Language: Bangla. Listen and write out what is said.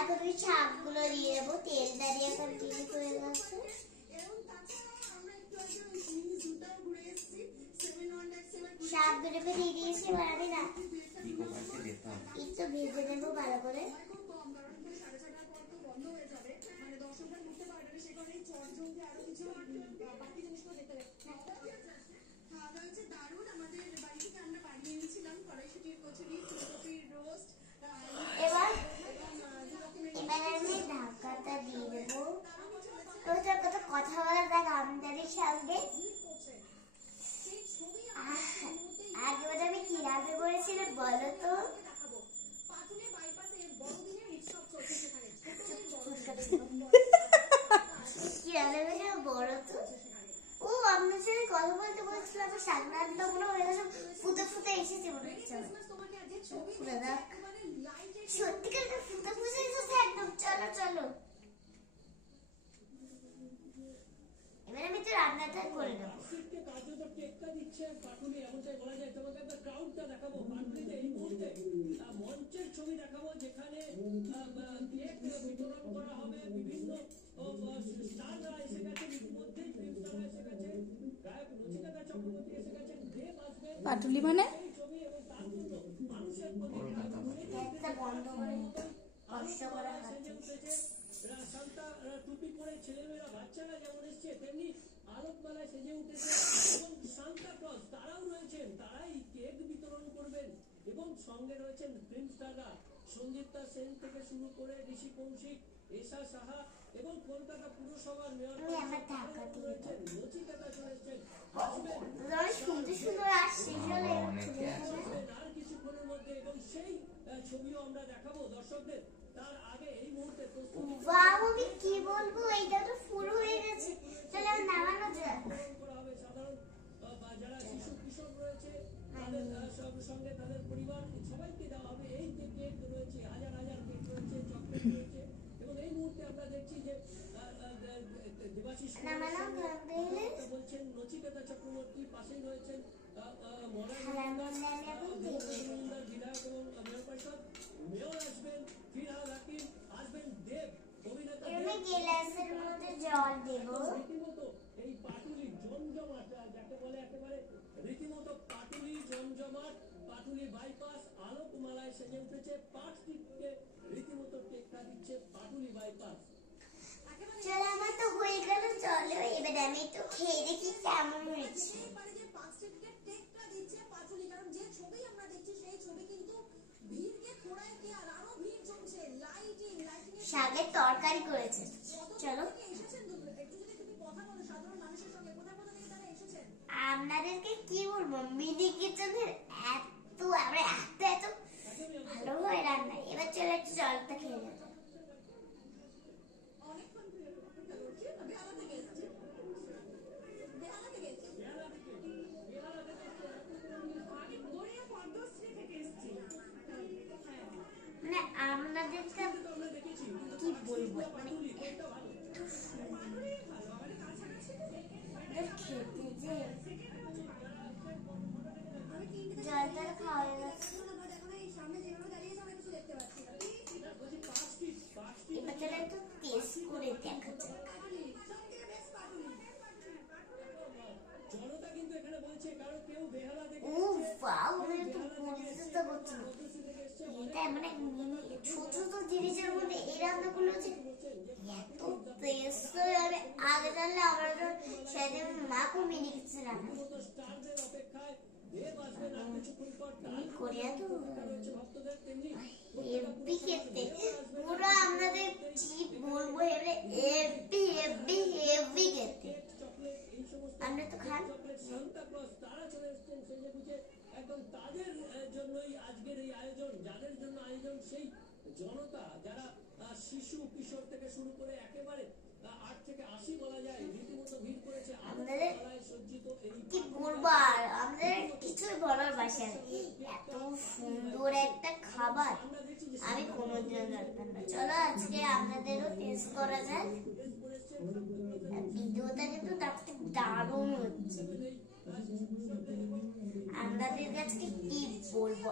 এখন ওই শাকগুলো দিয়ে দেবো, তেলটা দিয়ে কন্টিনিউ করে যাচ্ছে। শাকগুলো দিয়ে দিয়েছি, এবার আমি না একটু ভেজে নেবো ভালো করে। এবার আমি ঢাকাটা দিয়ে দেবো। কথা বলা যাক আমাদের সঙ্গে। আগে আমি কি রান্না করেছিলাম বলো তো? কি রান্না করেছিলাম বলো তো? ও আপনার সাথে কথা বলতে বলছিলাম, শাক রান্নাগুলো হয়ে গেছে, ফুটে ফুটে এসেছে মনে হচ্ছে। সত্যিকার ফুটে ফুটে এসেছে একদম। চলো চলো এবার আমি তো রান্নাটা করে নেবো। মঞ্চের ছবি দেখাবো যেখানে কেক বিতরণ করা হবে, বিভিন্ন স্টাররা এসে গেছে, ইতিমধ্যে ফিল্মস্টাররা এসে গেছে, গায়ক নচিকেতা চক্রবর্তী এসে গেছেন, দেব আসবেন। পাটুলি মানে ছবি এবং তার জন্য মানুষের প্রতি একটা বন্ধ করে কষ্ট করা হচ্ছে। সান্তা টুপি পরে ছেলেমেয়েরা বাচ্চারা যেমন এসছে, তেমনি আলোকমালায় সেজে উঠেছে এবং সান্তা ক্লজ তারাও রয়েছেন, তারাই কেক বিতরণ করবেন। এবং সঙ্গে রয়েছেন ফিল্ম স্টাররা, সঞ্জিতা সেন থেকে শুরু করে ঋষি কৌশিক, এশা সাহা এবং কলকাতা পুরসভার মেয়র রয়েছেন, নচিকেতা চলেছেন, আর কিছুক্ষণের মধ্যে। এবং সেই ছবিও আমরা দেখাবো দর্শকদের। তার আগে এই মুহূর্তে কি বলবো, এইটা তো ফুল হয়ে গেছে, চলো নামানো যাক। সাধারণ যারা শিশু কিশোর রয়েছে তাদের সঙ্গে তাদের পরিবার সবাইকে দেওয়া হবে এই যে কেক রয়েছে, হাজার হাজার কেক রয়েছে, চকলেট রয়েছে। এবং এই মুহূর্তে আমরা দেখছি যে দেবাশিস বলছেন, নচিকেতা চক্রবর্তী পাশেই রয়েছেন, বিধায়ক এবং মেয়র পরিষদ, মেয়র আসবেন, ফিরহাদ হাকিম আসবেন, দেব অভিনেতা জল দেব। রীতিমতো এই পাটুলি জমজমাট, যাকে বলে একেবারে রীতিমতো পাটুলি জমজমাট, পাটুলি বাইপাস আলোকমালায় সেজে উঠেছে। পার্ক স্ট্রিটকে রীতিমতো টেক্কা দিচ্ছে পাটুলি বাইপাস। চলো আমার তো হয়ে গেল, চলো এবার আমি একটু খেয়ে দেখি কেমন হয়েছে। শাকের তরকারি করেছে, চলো আপনাদেরকে কি বলবো, মিনি কিচেনের এত আমরা এত এত ভালো হয় রান্না। এবার চলো একটু জলটা খেয়ে নেবো। মানে আপনাদেরকে কি বলবো, মানে খেতে যে জলটা খাওয়া গেছে। এবার একটু টেস্ট করে দেখা যাক। মানে ছোট ছোট জিনিসের মধ্যে এই রান্নাগুলো যে এত টেস্ট হবে, আগে জানলে আমরা তো সেদিন মা কমিয়ে রেখেছে রান্না কোরিয়া তো হেভি খেতে, পুরো আমাদের কি বলবো হেভি হেভি হেভি খেতে। আমরা তো খান একদম তাদের জন্যই আজকের এই আয়োজন, যাদের জন্য আয়োজন সেই জনতা যারা শিশু কিশোর থেকে শুরু করে একেবারে 8 থেকে 80 বলা যায় রীতিমতো ভিড় করেছে। আমাদের কি বলবো আর আমাদের কিছু বলার ভাষা নেই, এত সুন্দর একটা খাবার আমি কোনোদিনও জানতাম না। চলো আজকে আপনাদেরও টেস্ট করা যায়। ভিডিওটা কিন্তু দারুণ হচ্ছে, আপনাদের কাছে কি বলবো।